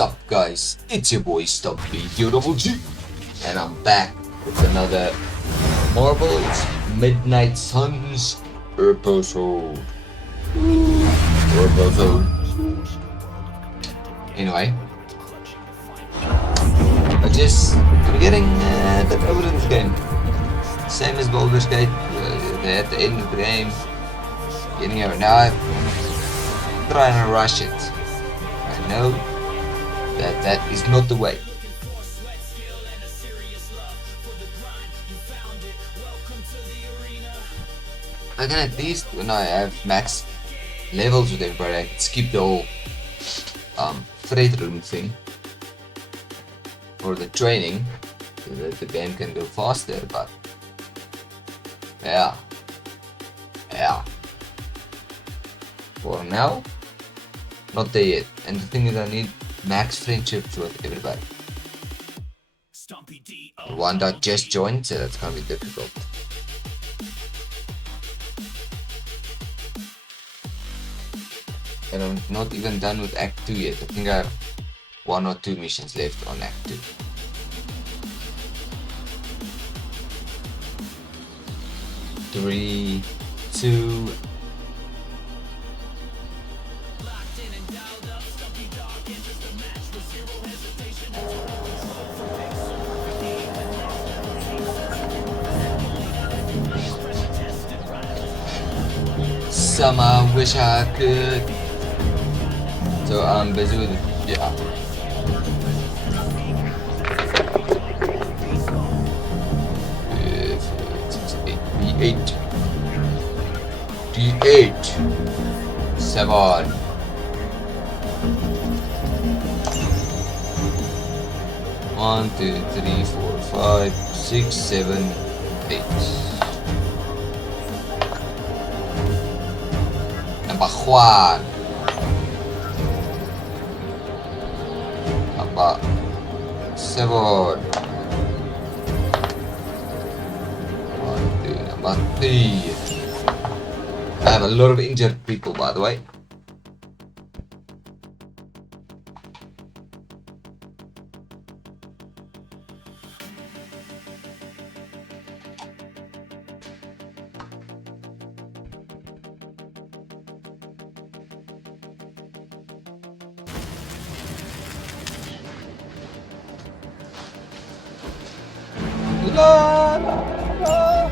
up, guys? It's your boy Stumpy Double G, and I'm back with another Marvel's Midnight Suns episode. Anyway, I'm just getting a bit over this game. Same as Baldur's Gate, at the end of the game, getting here now. I'm trying to rush it. I know that is not the way. I can at least, when I have max levels with everybody, I can skip the whole freight room thing or the training so that the game can go faster, but yeah. For now, not there yet. And the thing is, I need max friendships with everybody. One that just joined, so that's gonna be difficult. And I'm not even done with Act 2 yet. I think I have 1 or 2 missions left on Act 2. Three, two. Somehow wish I could. So I'm busy with it. Yeah. D8. D8. 7. One, 2, 3, 4, 5, 6, 7, 8. Number 1. Number 7. Number 3. I have a lot of injured people, by the way. La, la, la.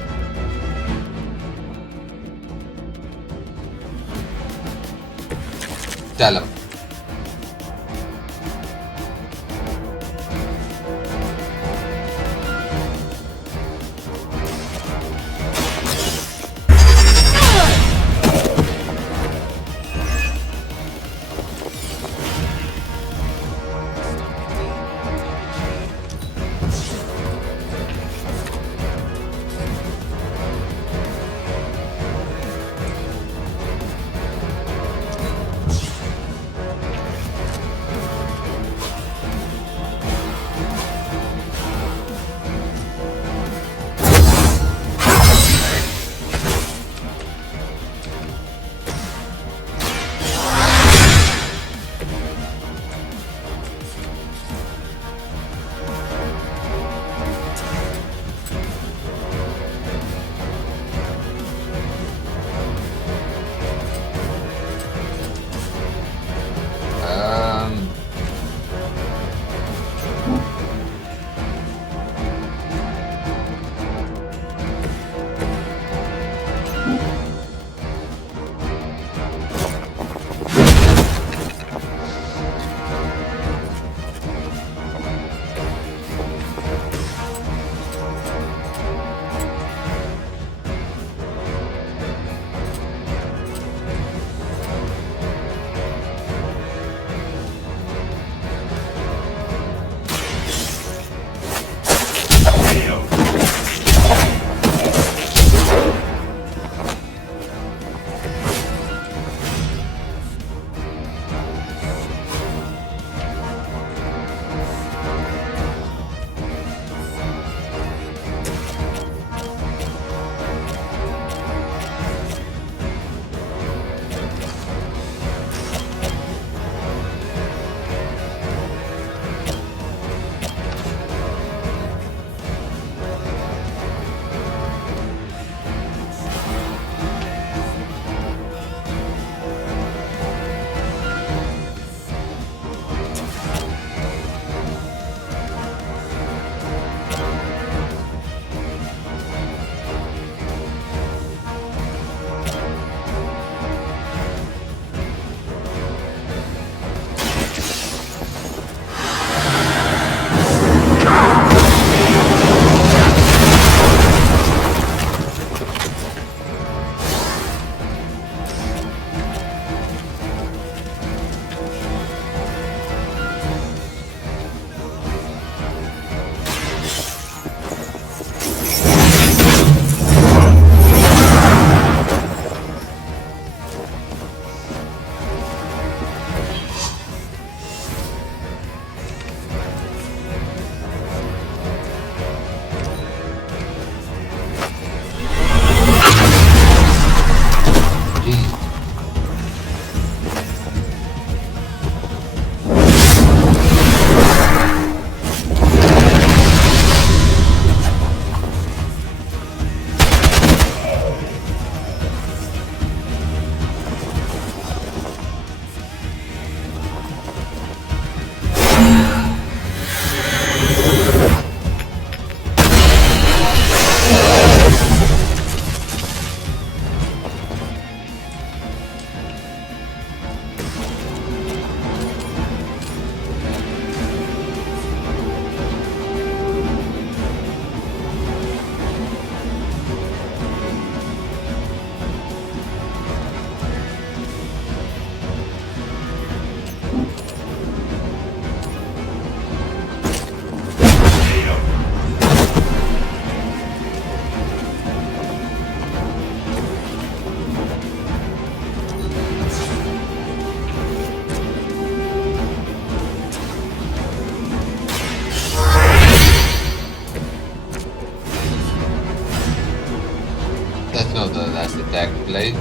Tell him. That's not the last attack played.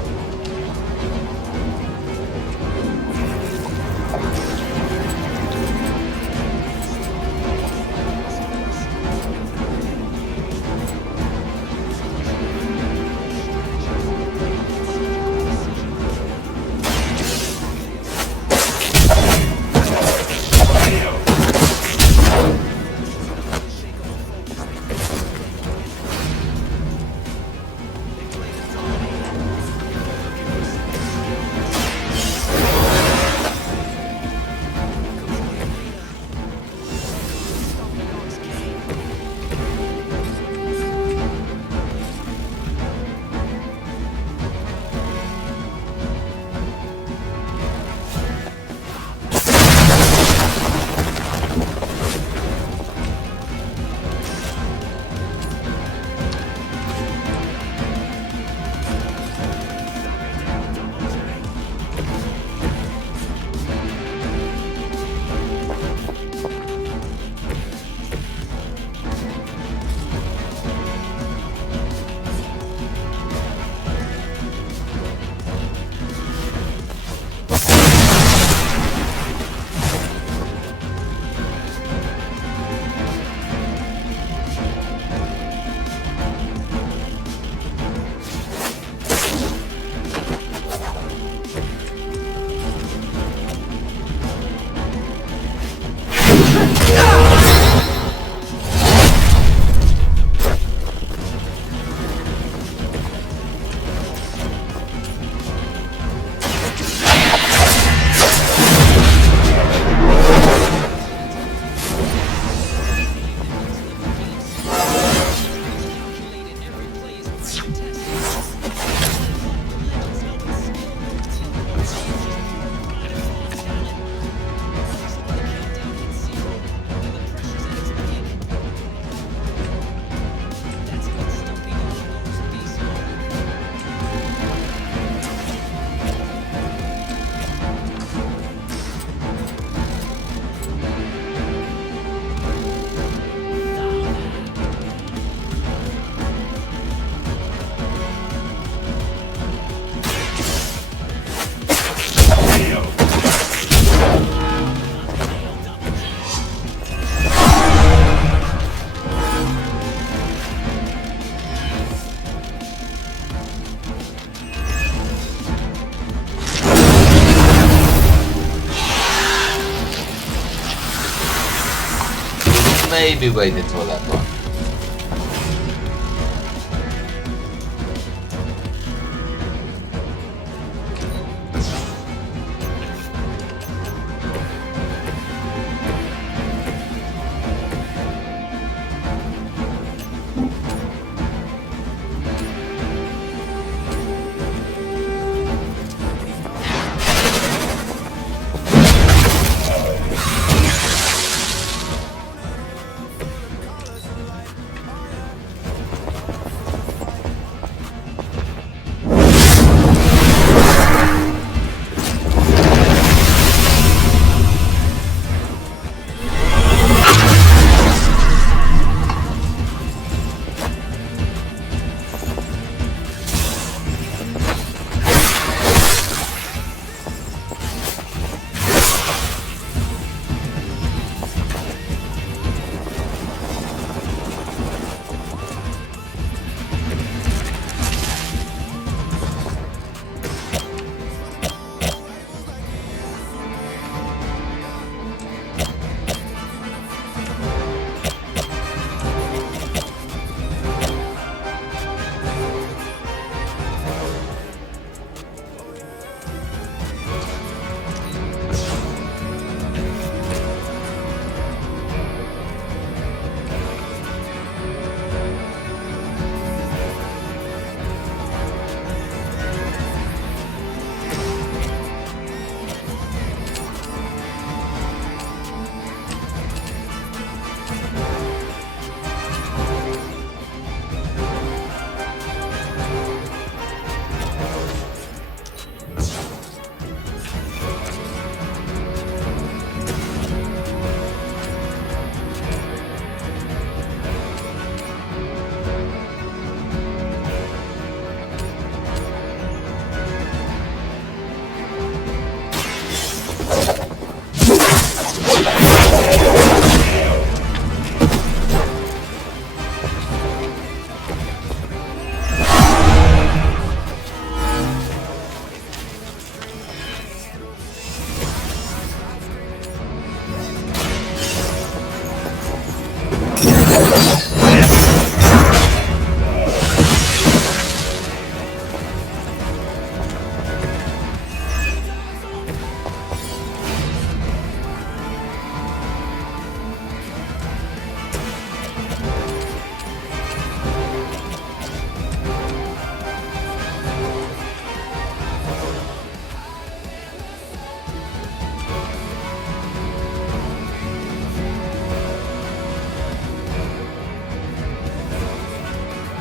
Maybe waited for that one.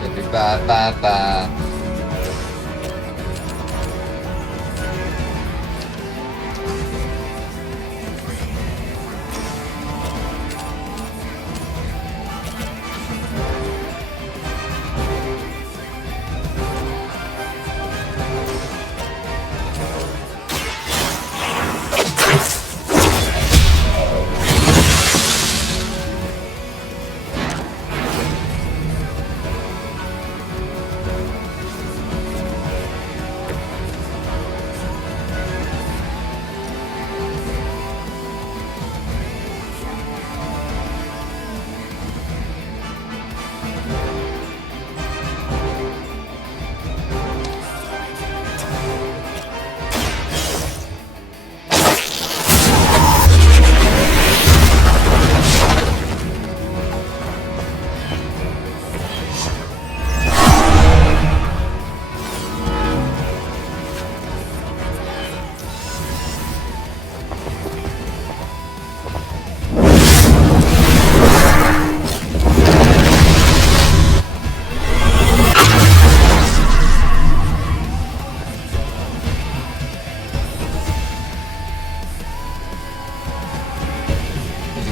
Maybe ba ba ba.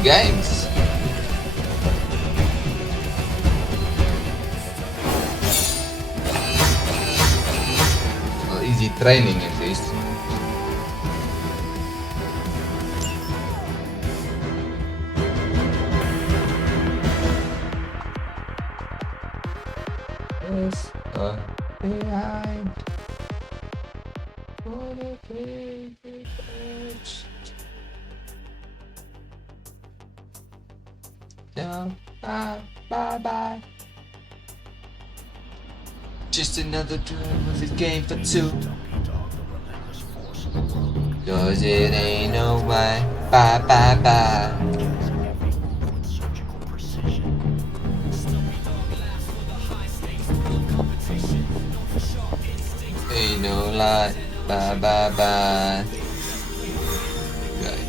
Games. Well, easy training at least. Yes, behind. Bye bye. Just another dream of a game for two. Cause it ain't no way. Bye bye bye. Ain't no lie. Bye bye bye. Okay.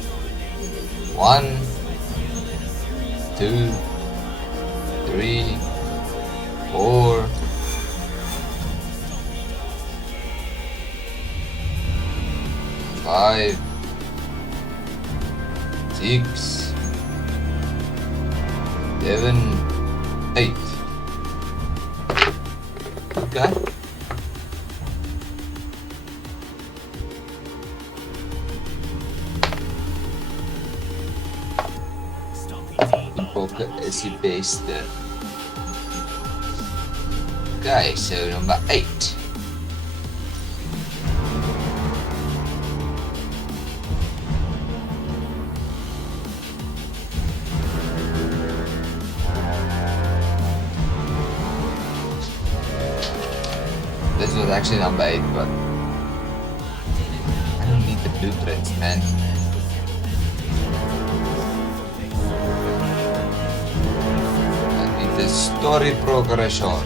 1, 2, 3, 4. 5, 6, 7, 8. Okay. Poker is he based. Okay, so number 8. This was actually number 8, but I don't need the blueprints, man. I need the story progression.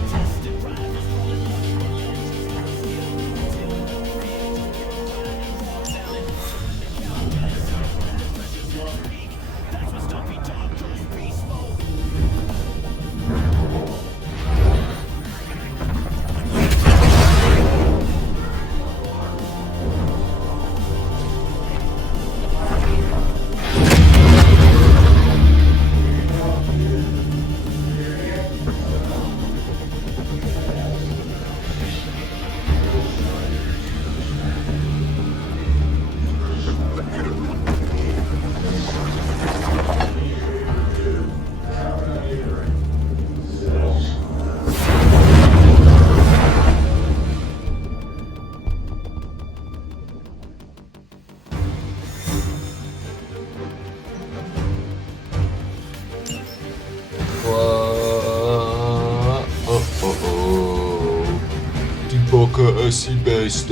Poker is he based.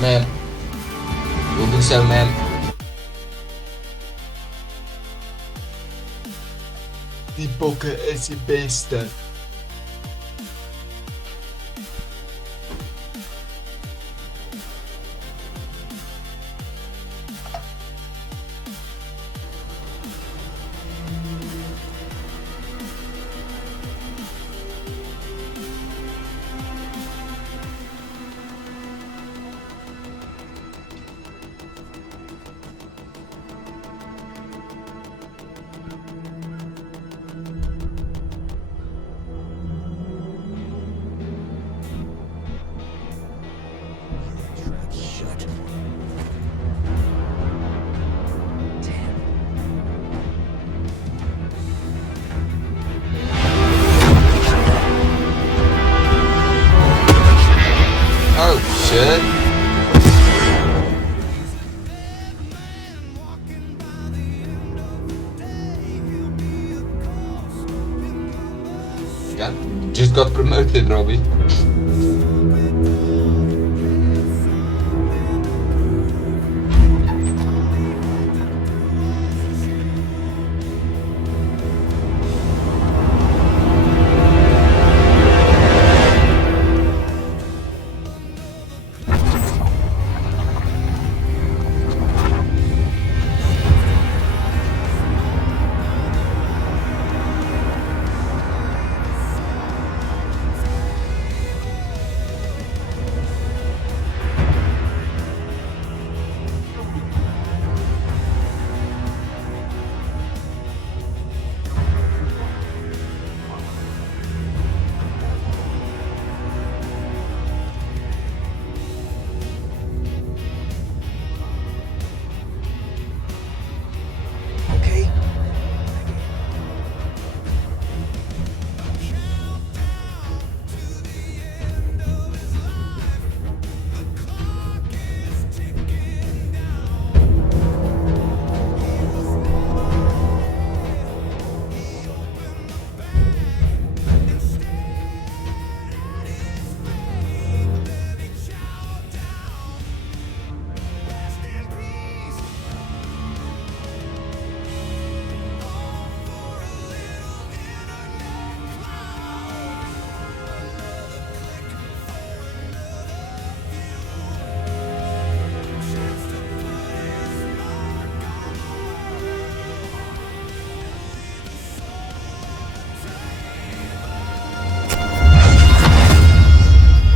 ma'am. We'll do so, ma'am. Die bokken is je beste. Oh shit. Just got promoted, Robbie.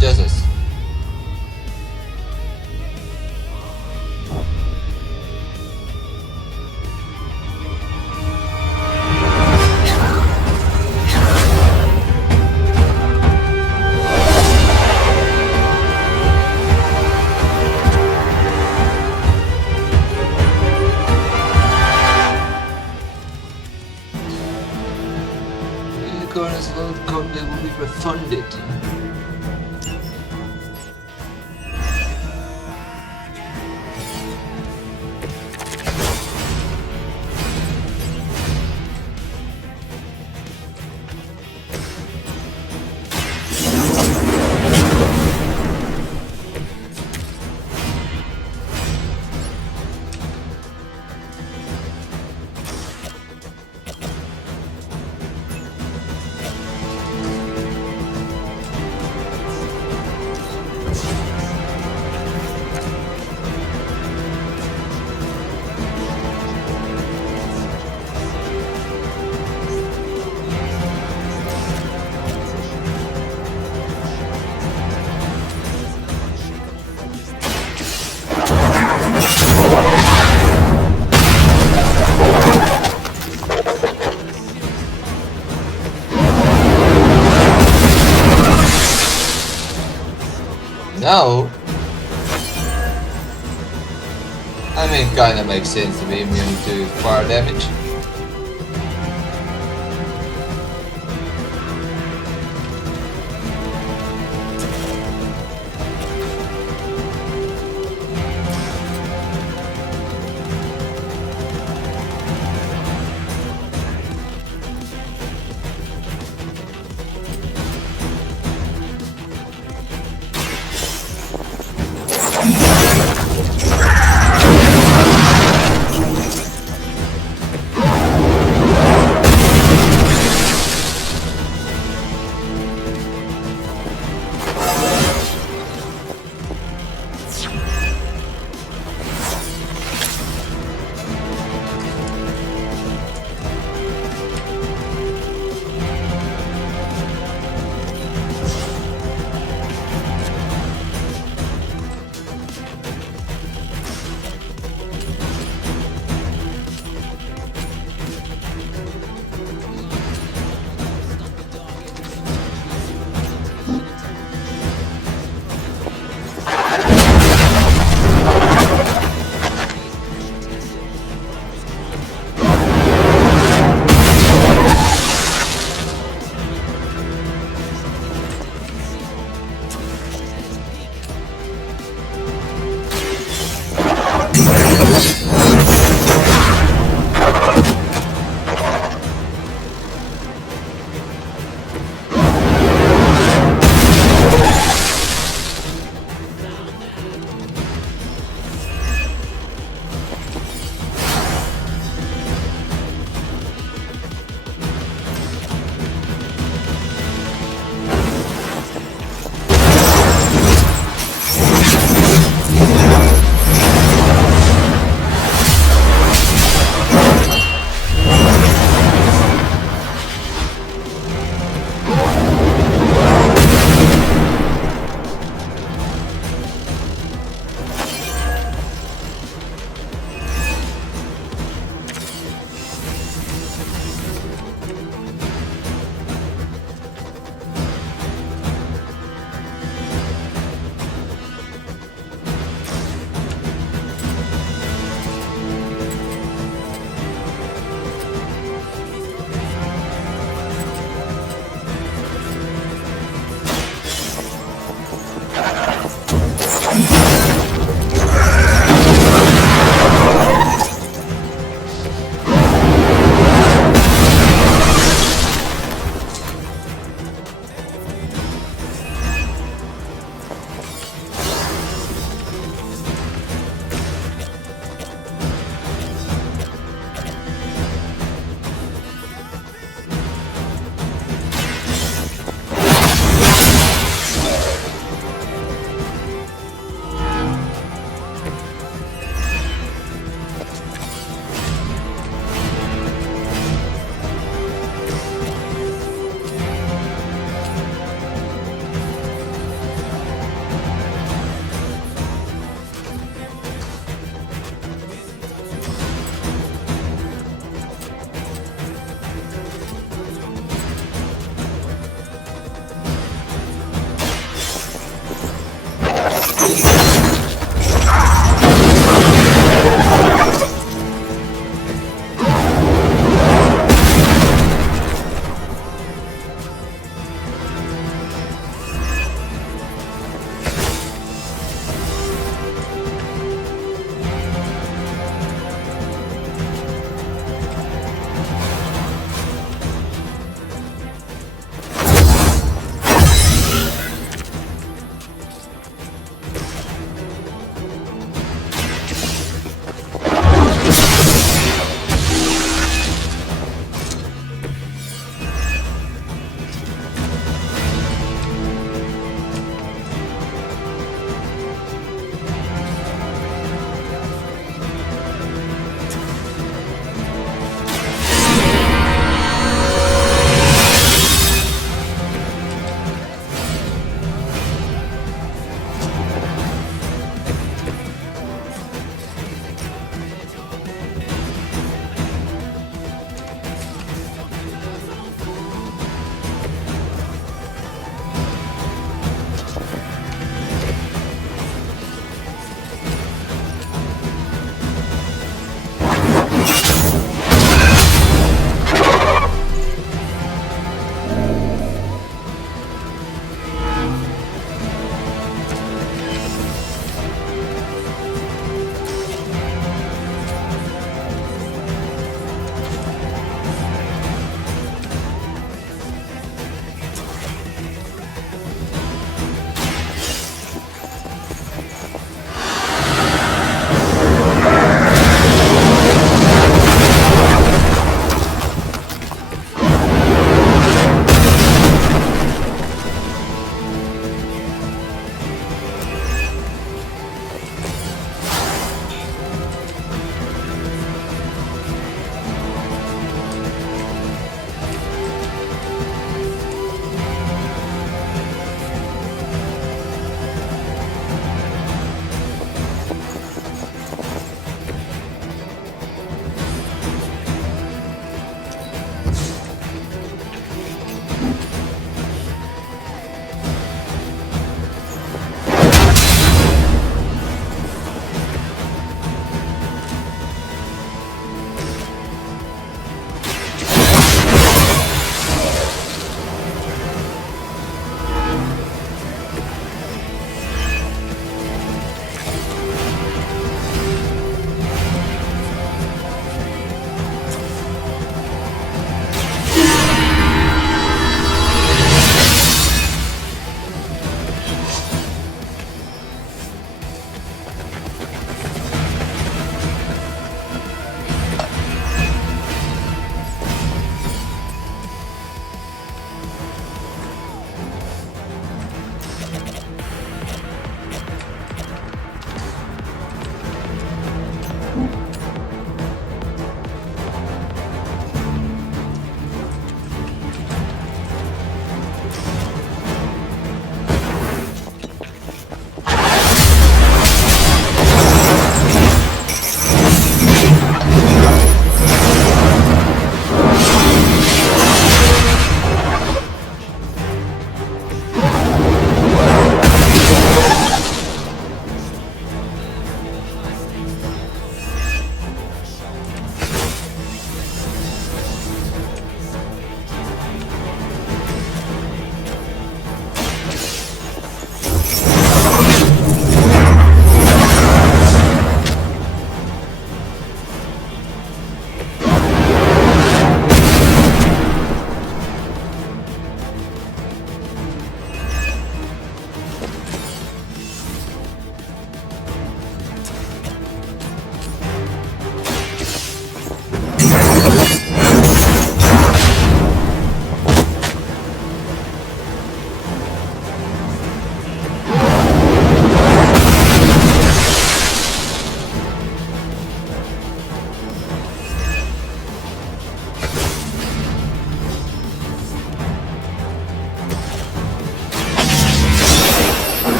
Jesus. Unicorns load code will be refunded. No. I mean, kinda makes sense to be immune to fire damage.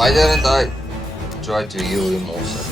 Why didn't I try to heal him also?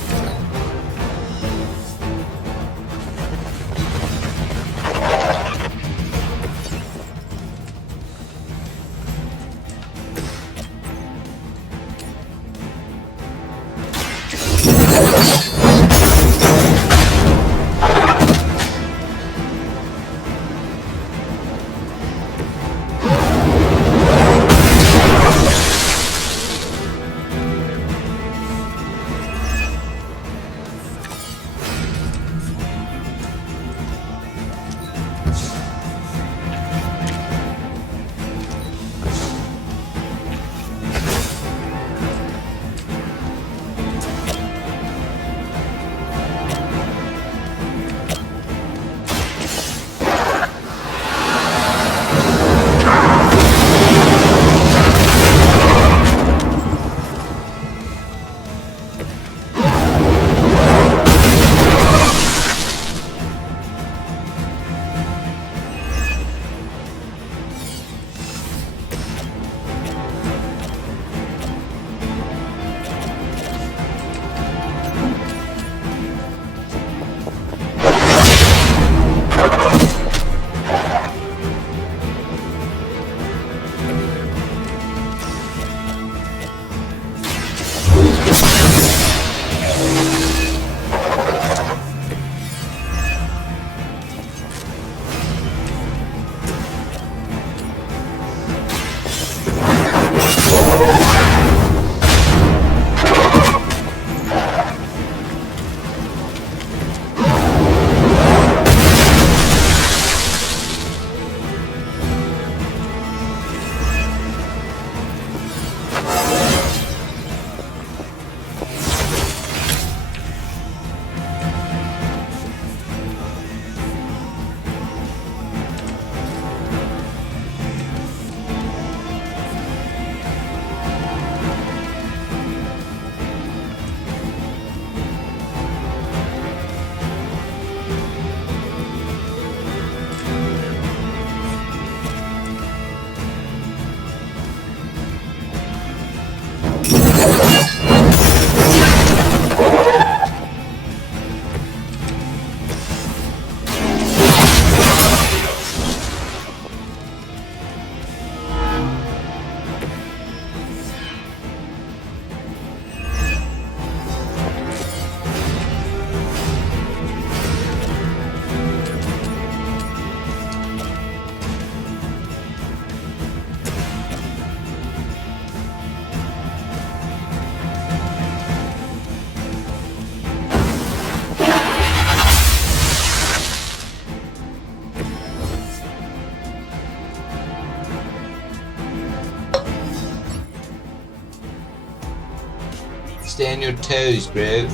Stay on your toes, bro.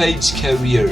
Rampage career.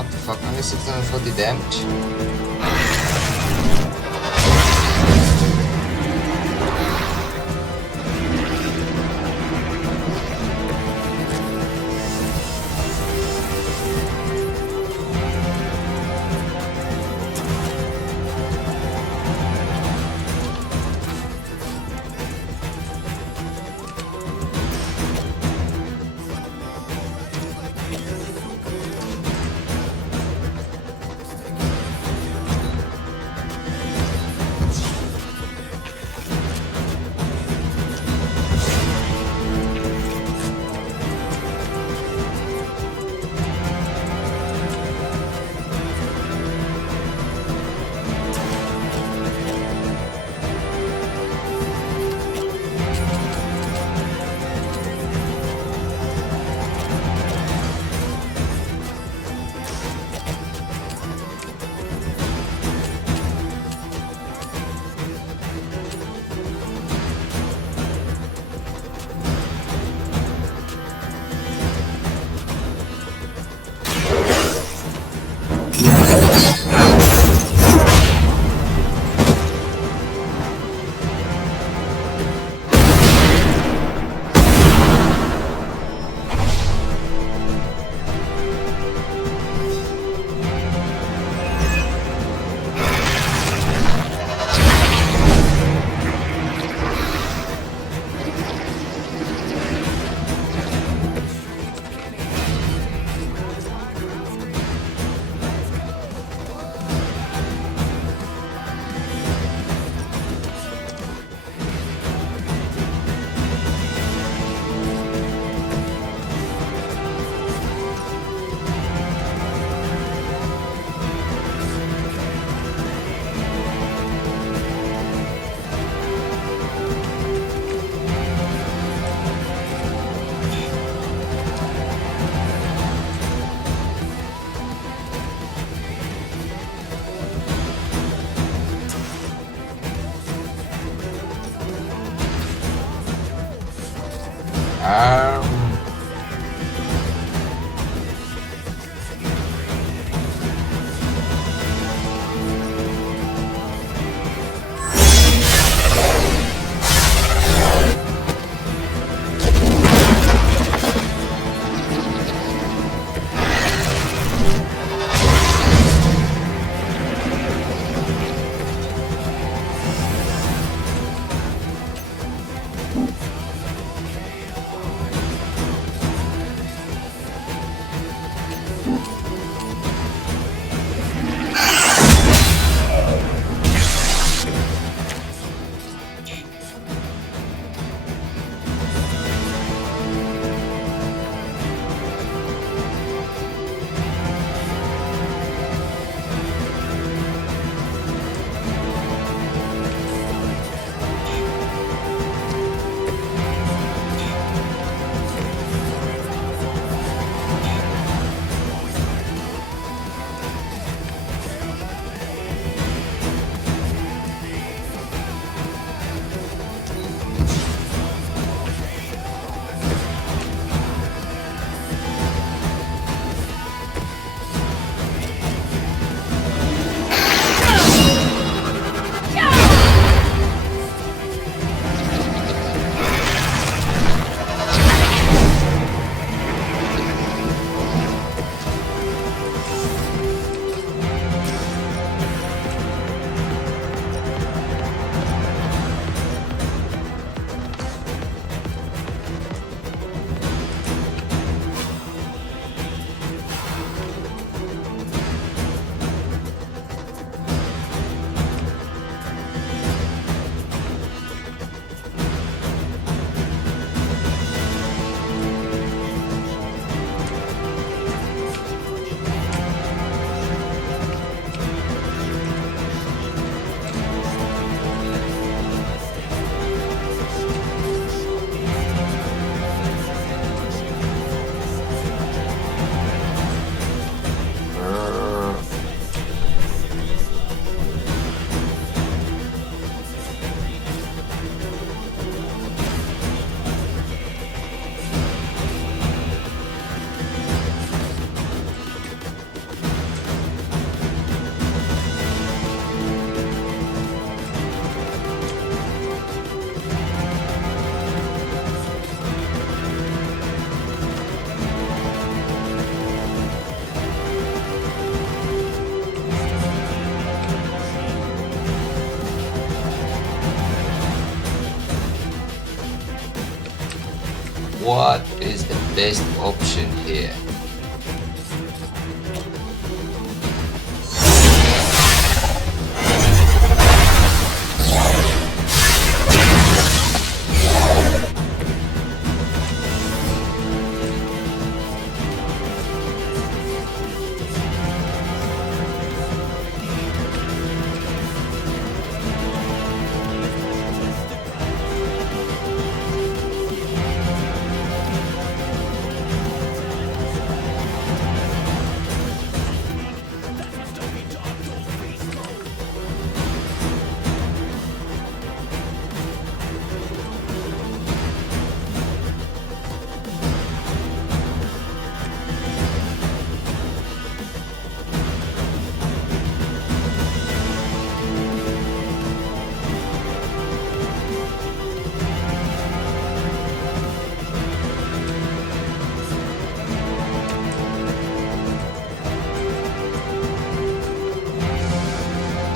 What the fuck, only 640 damage? what is the best option here.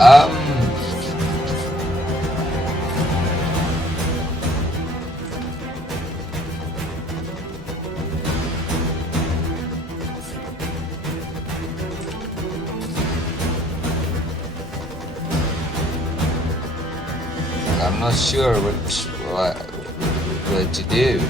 Um, I'm not sure what to do.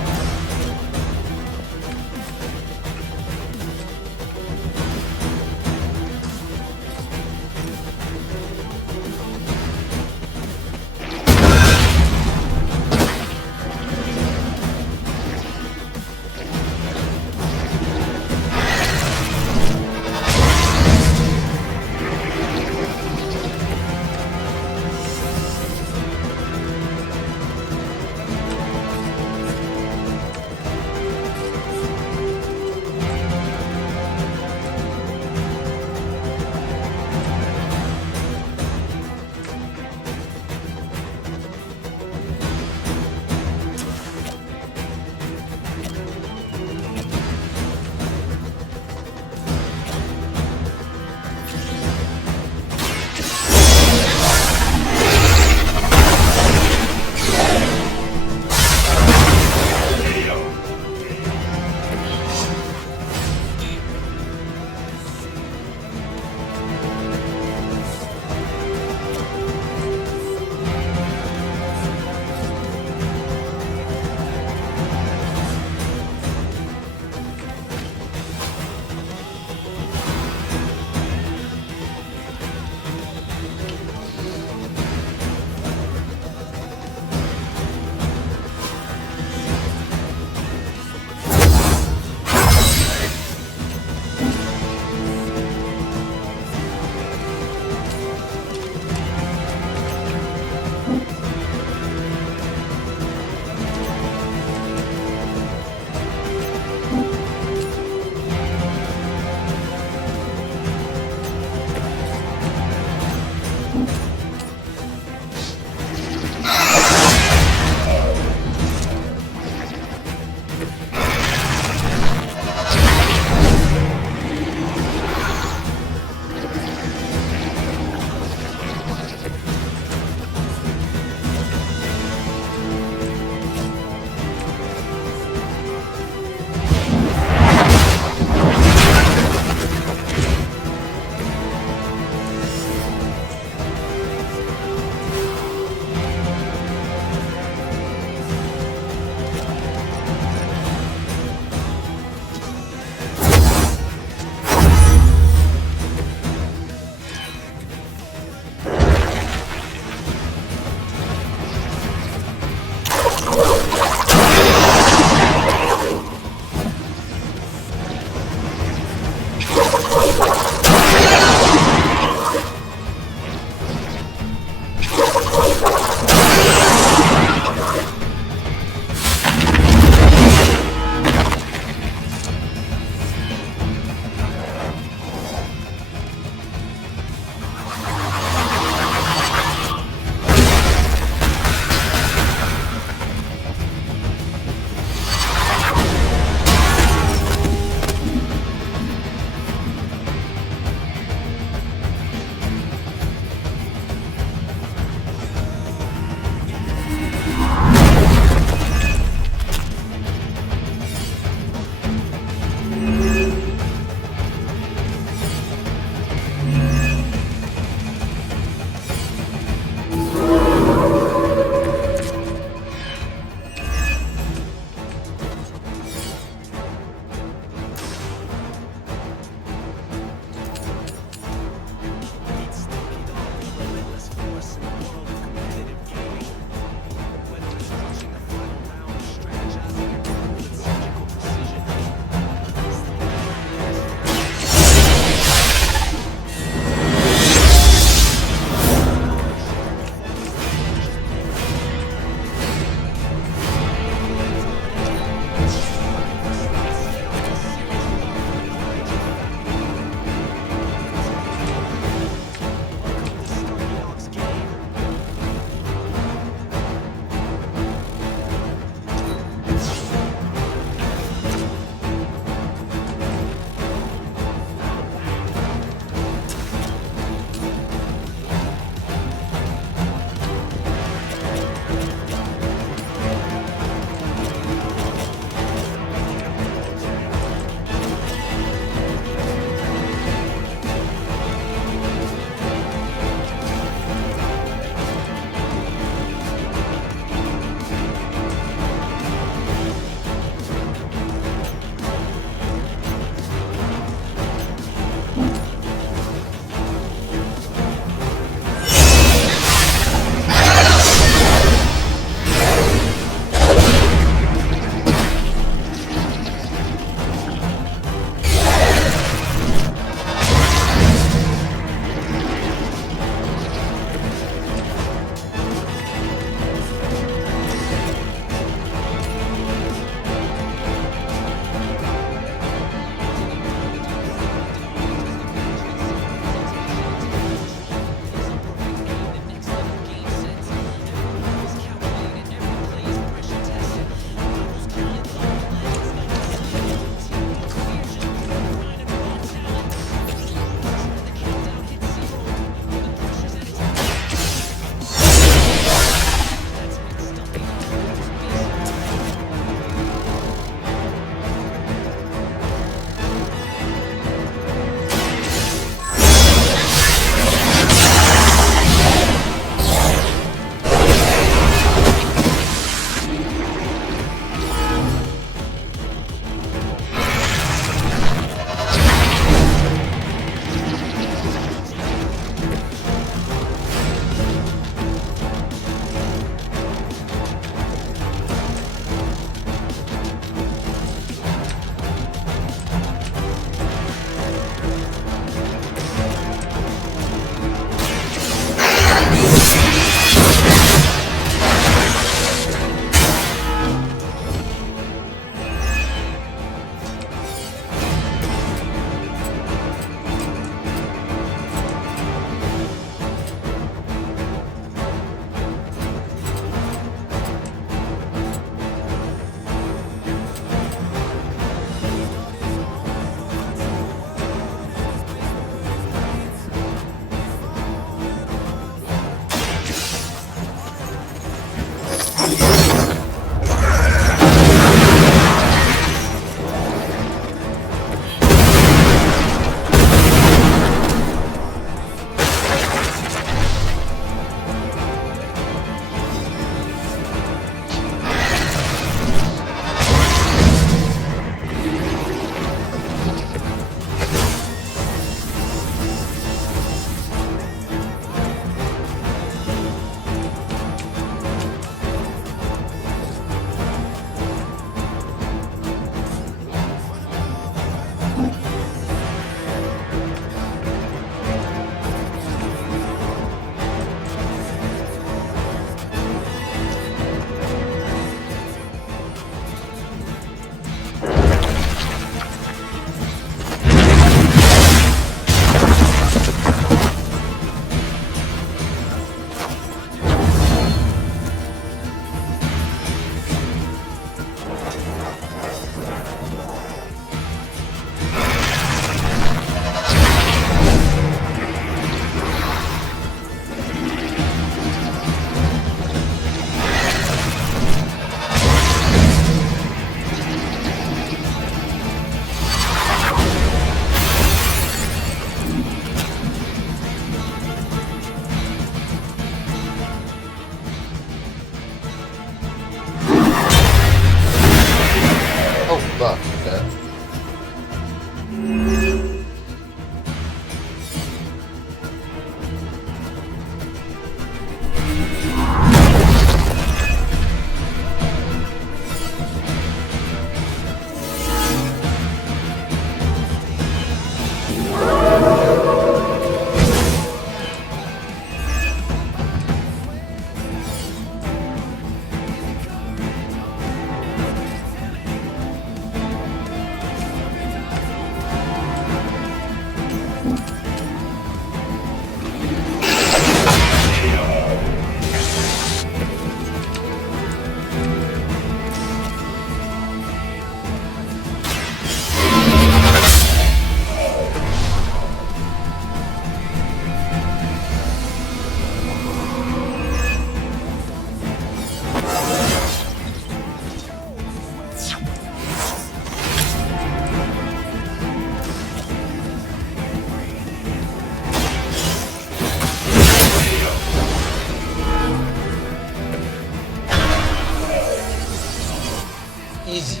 Easy.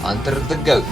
Hunter the Goat.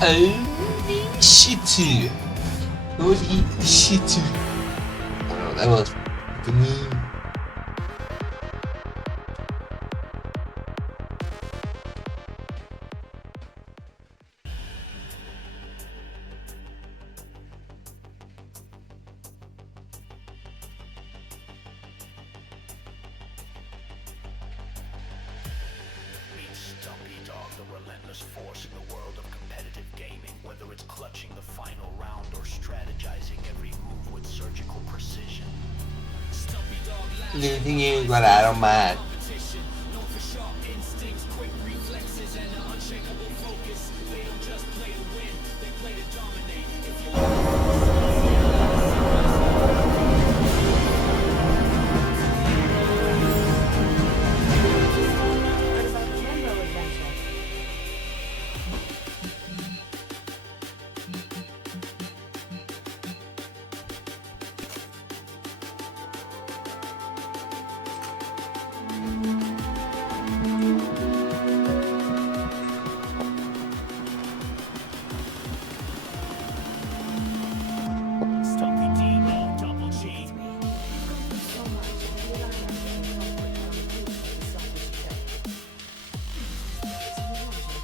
Holy shit. Holy shit. I don't know what that was. To me. Stumpy Dog, the relentless force in the world of competitive gaming. Whether it's clutching the final round or strategizing every move with surgical precision. Stumpy Dog Anything is what I don't mind. competition, known for sharp instincts, quick reflexes, and an unshakable focus. They don't just play to win, they play to dominate. If you What about the Rainbow Adventure? Stumpy D, double G. So much that you don't understand conflict on the roof of the selfish pit. It's an illusion.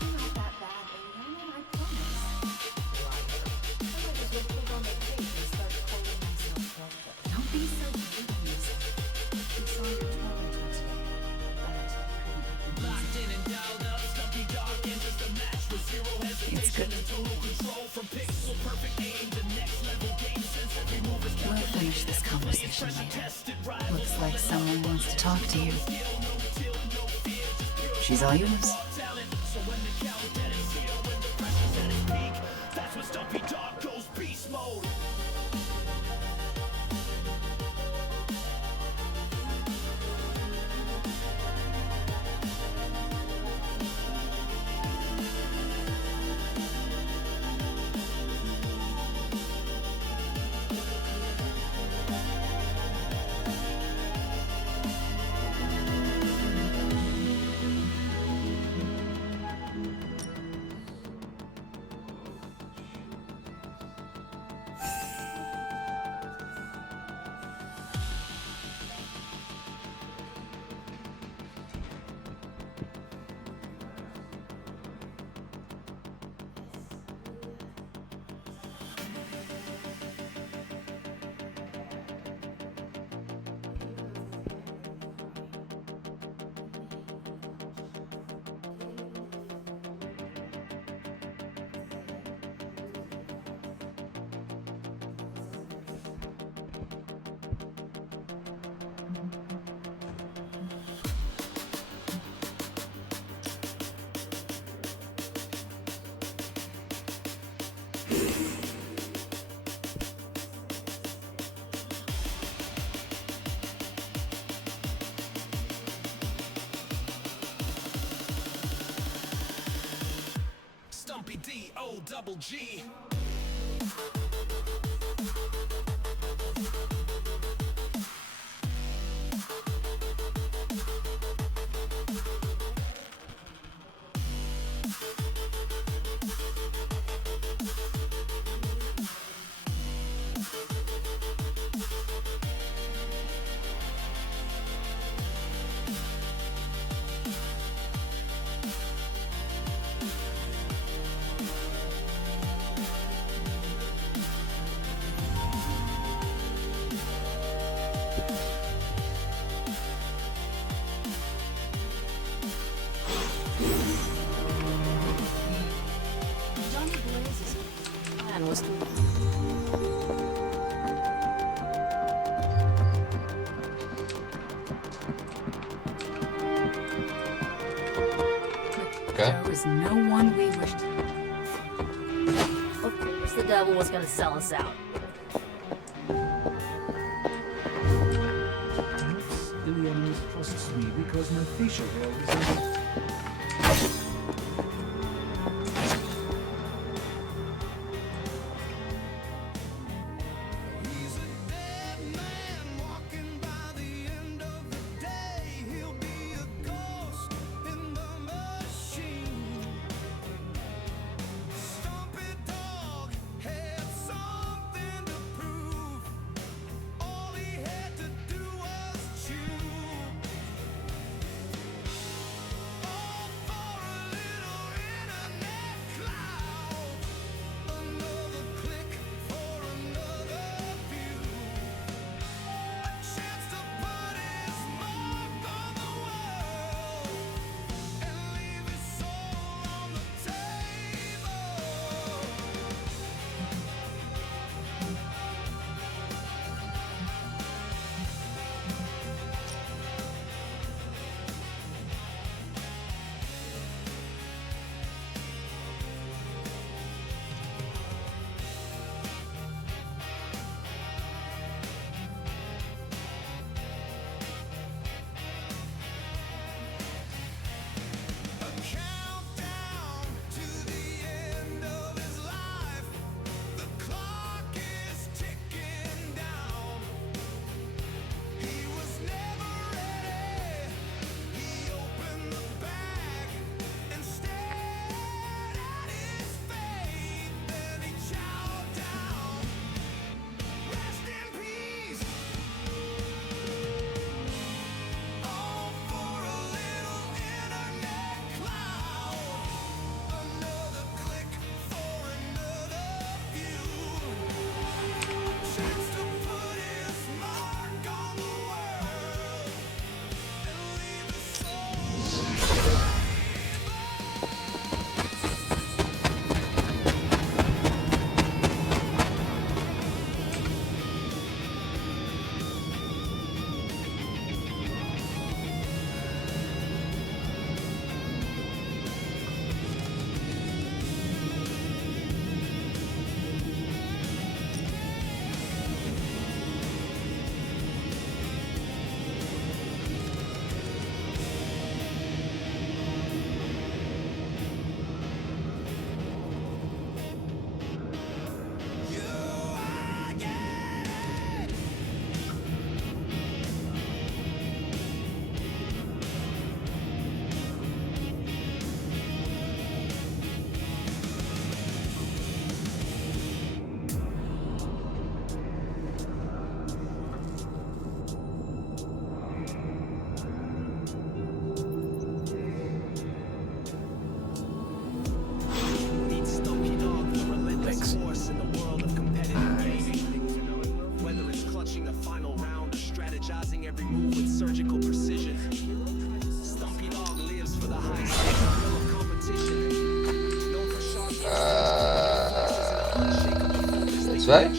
You're not that bad, Aiden, I promise. Liar. I just look put on the tape and start calling myself helpful. Don't be so confused. We saw your tormenting today, but I couldn't. Locked in and dialed up, Stumpy Dog enters the match with zero hesitation. It's good. And total control from pixel perfect aim to next level game sense. Every move is We'll finish this conversation later. tested right. Looks like someone wants to talk to you. She's all yours. That's when Stumpy Dog goes beast mode. Stumpy D-O-double-G. Johnny Blaze's plan was to Okay. There was no one we wished. Of course the devil was gonna sell us out. Ilya mistrusts me because my facial hair is Right?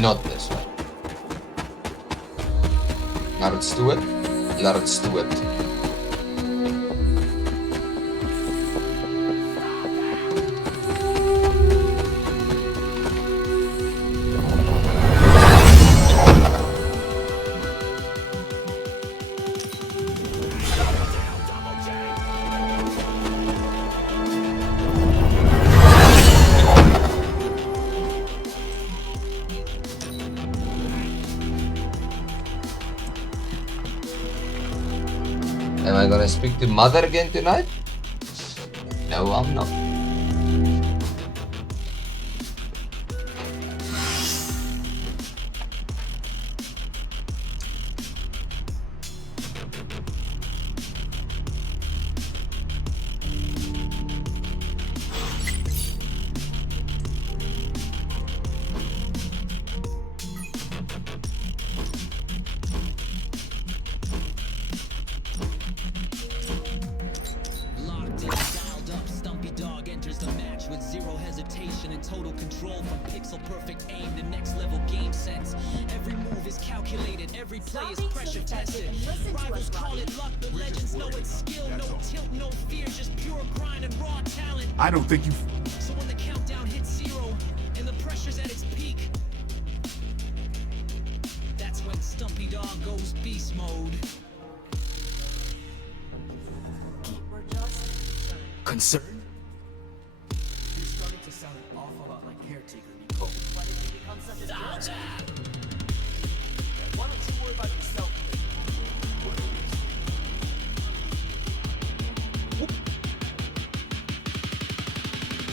Not this way. Let's do it. Let's do it. I gonna speak to mother again tonight? No, I'm not. Locked in, dialed up, Stumpy Dog enters the match with zero hesitation and total control from pixel perfect aim to next level game sense. Every move is calculated, every play is pressure tested. Rivals call it luck, but legends know it's skill. No tilt, no fear, just pure grind and raw talent. I don't think you. So when the countdown hits zero and the pressure's at its peak, that's when Stumpy Dog goes beast mode. We're just Concerned? You're starting to sound an awful lot like Caretaker, Nico. why did you become such a jerk? Why don't you worry about yourself,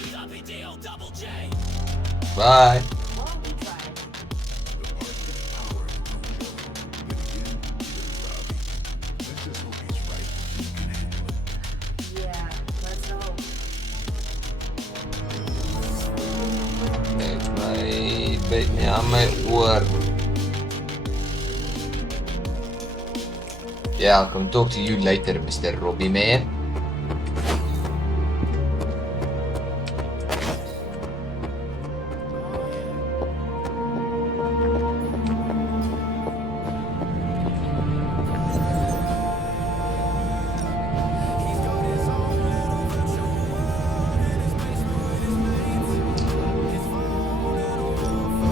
Stumpy Dale, Double J. Bye. Well, we tried. Yeah, let's hope. Baiknya my word. Yeah, I'll come talk to you later, Mr. Robbie man.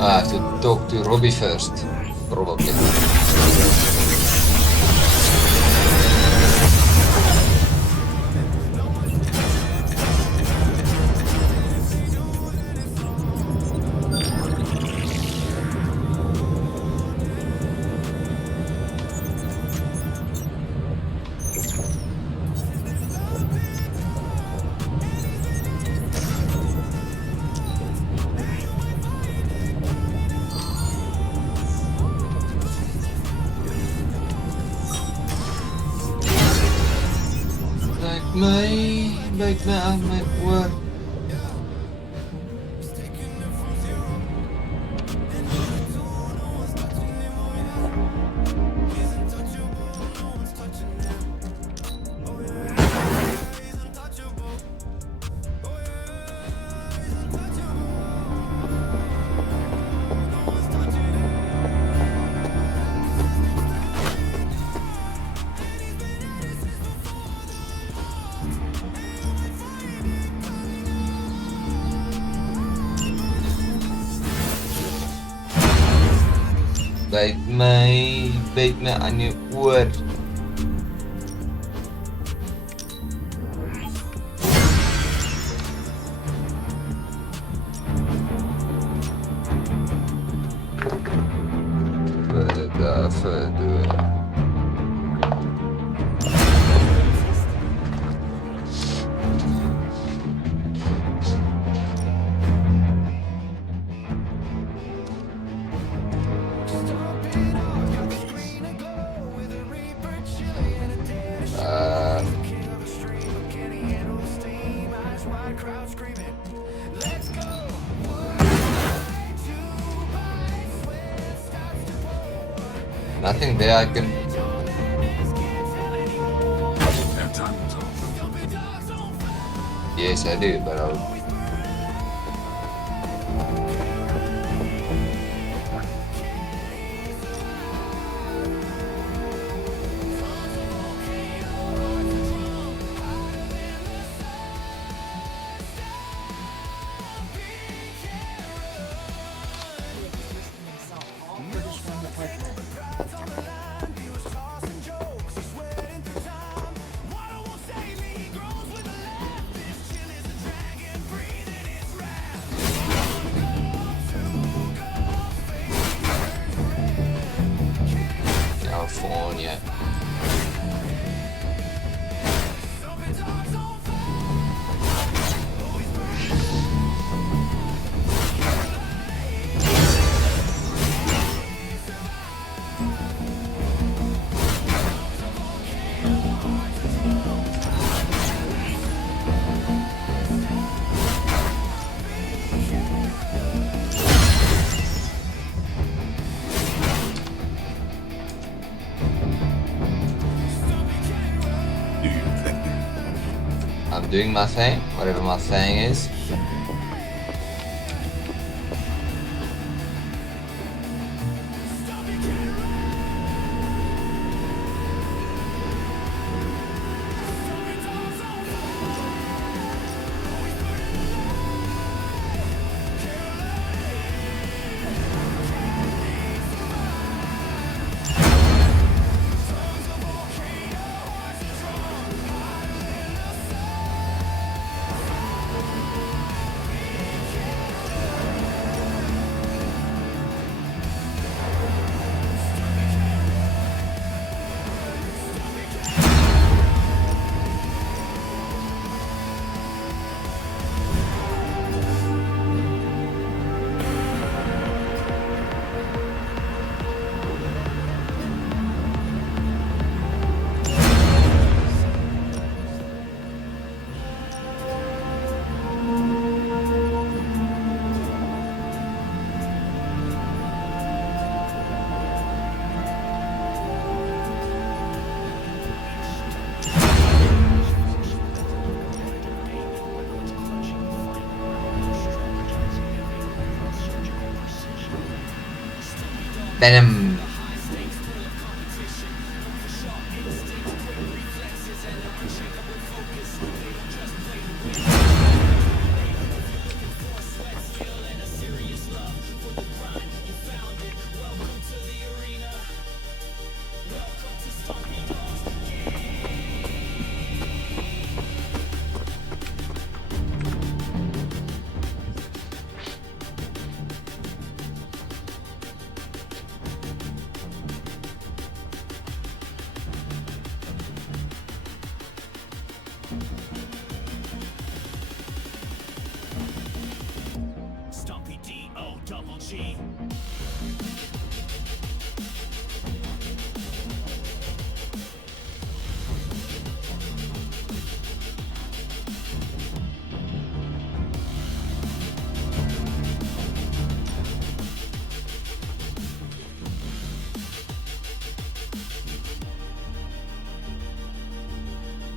I have to talk to Robbie first, probably. Baik me aan mijn woord. Bijt me aan je oor. Verdoe. Nothing there I can. Yes, I do, but I'll. California. doing my thing, whatever my thing is. Venom. Stumpy D-O double G.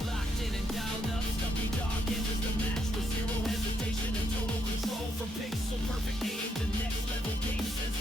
Locked in and dialed up, Stumpy Dog enters the match with zero hesitation and total control from pixel perfect aim to next level game sense.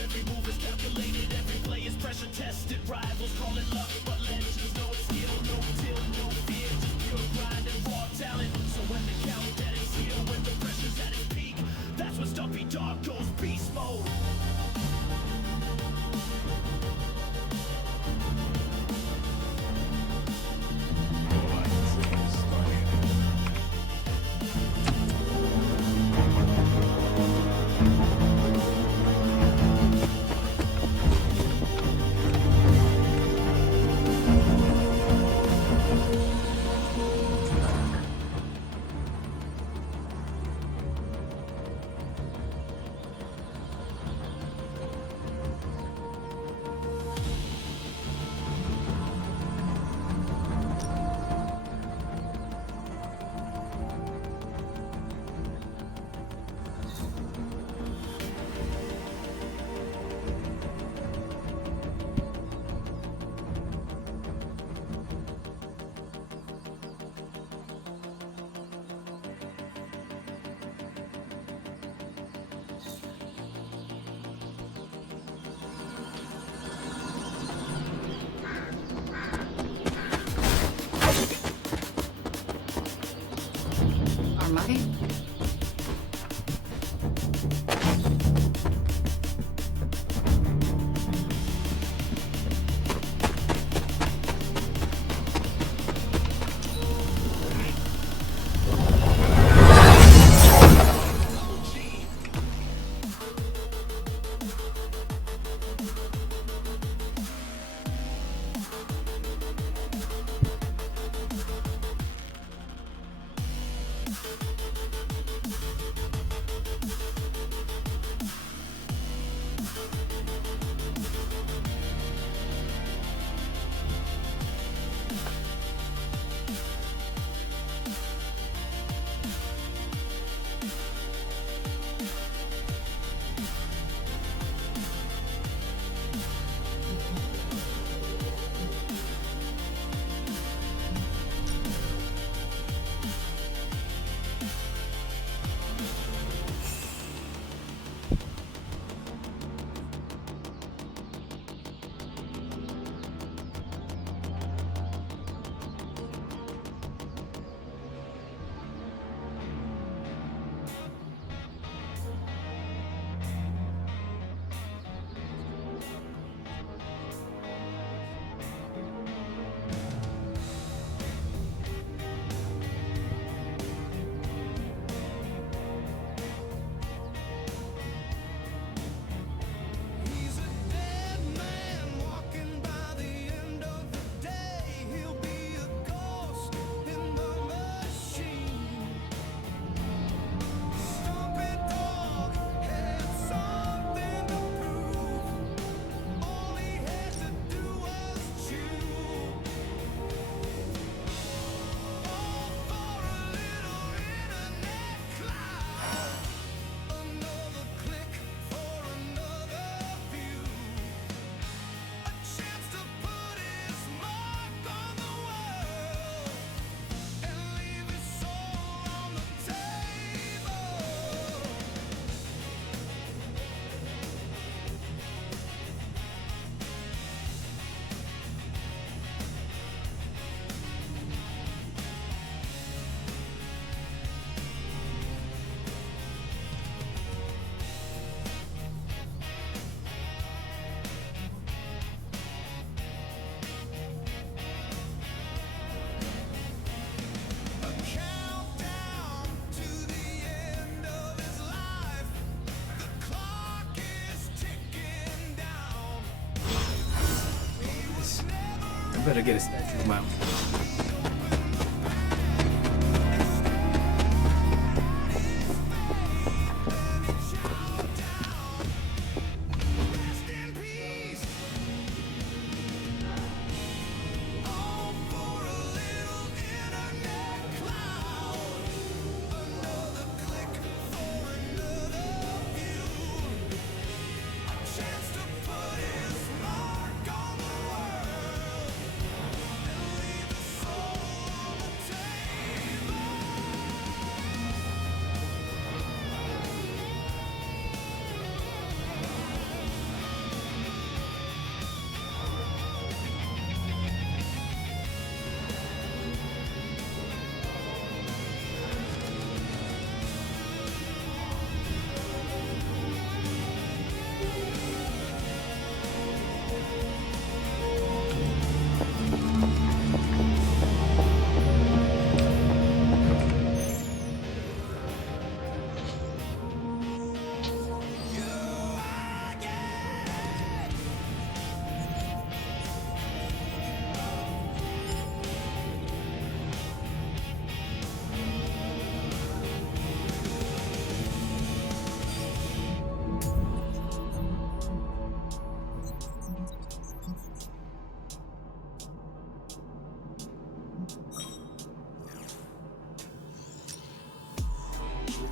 better get a statue mount.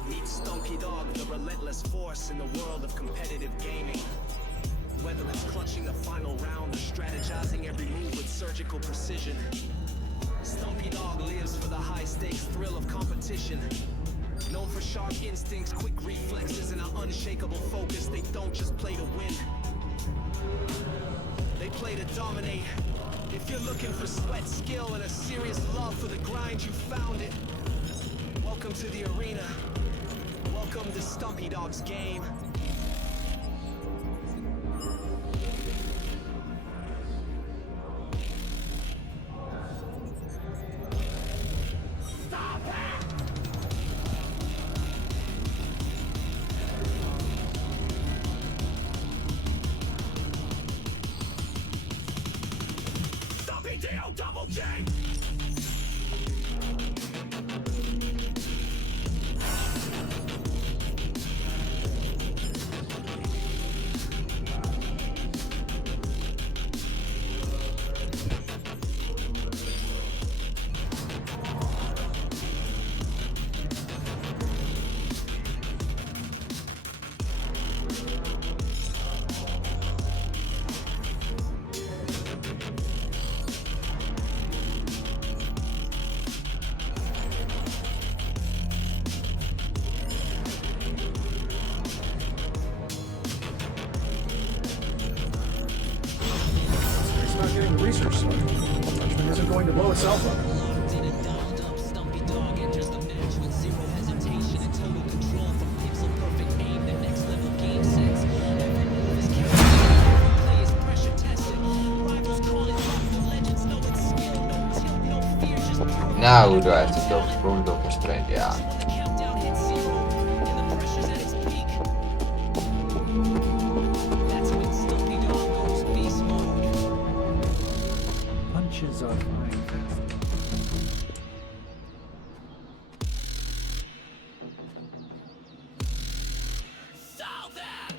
Meet Stumpy Dog, the relentless force in the world of competitive gaming. Whether it's clutching the final round or strategizing every move with surgical precision, Stumpy Dog lives for the high-stakes thrill of competition. Known for sharp instincts, quick reflexes, and an unshakable focus, they don't just play to win. They play to dominate. If you're looking for sweat, skill, and a serious love for the grind, you found it. Welcome to the arena. Welcome to Stumpy Dog's game. Stumpy Dio Double J! It's not getting the research started. Judgment isn't going to blow itself up. Locked in and dialed up, Stumpy Dog enters the match with zero hesitation and total control from pixel perfect aim to next level game sense. Every move is calculated, every play is pressure tested. Rivals call it luck, the legends know it's skill, no tilt, no fear, just pure. Now do I have to go through Doctor Strange? Yeah. When the countdown hits zero and the pressure's at its peak, that's when Stumpy Dog goes beast mode. Punches are flying. Solve that!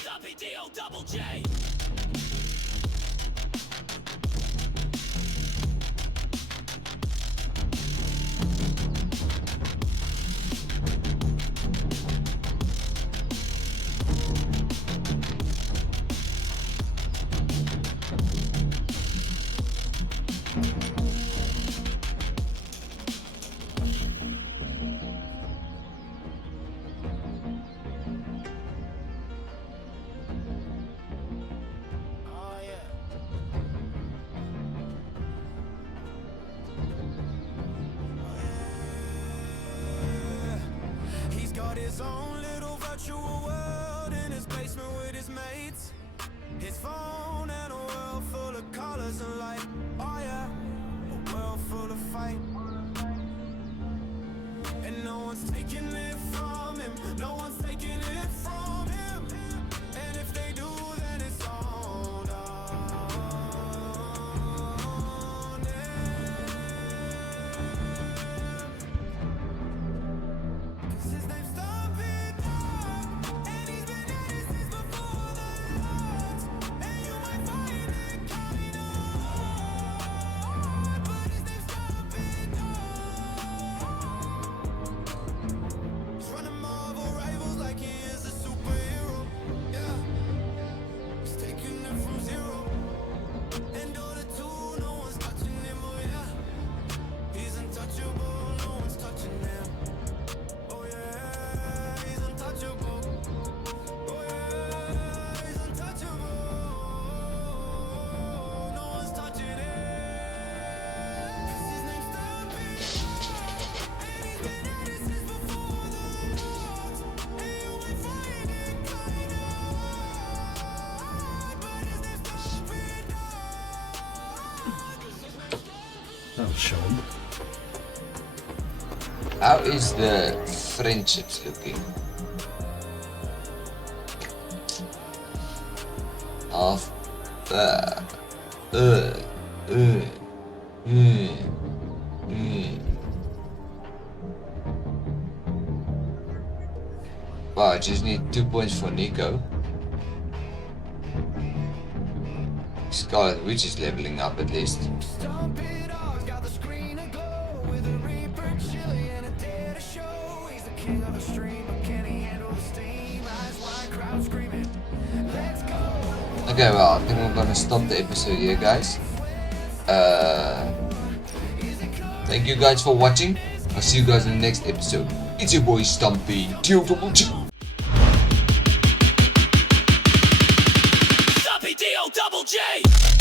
Stumpy Dio Double J! Oh yeah. He's got his own little virtual world in his basement with his mates. His phone and a world full of colors and light. Oh yeah, a world full of fight. And no one's That'll show him. How is the friendships looking? Wow, I just need 2 points for Nico. Scarlet Witch is leveling up at least. Okay, well, I think we're gonna stop the episode here, guys. Thank you guys for watching. I'll see you guys in the next episode. It's your boy Stumpy. Stumpy D-O-double-G!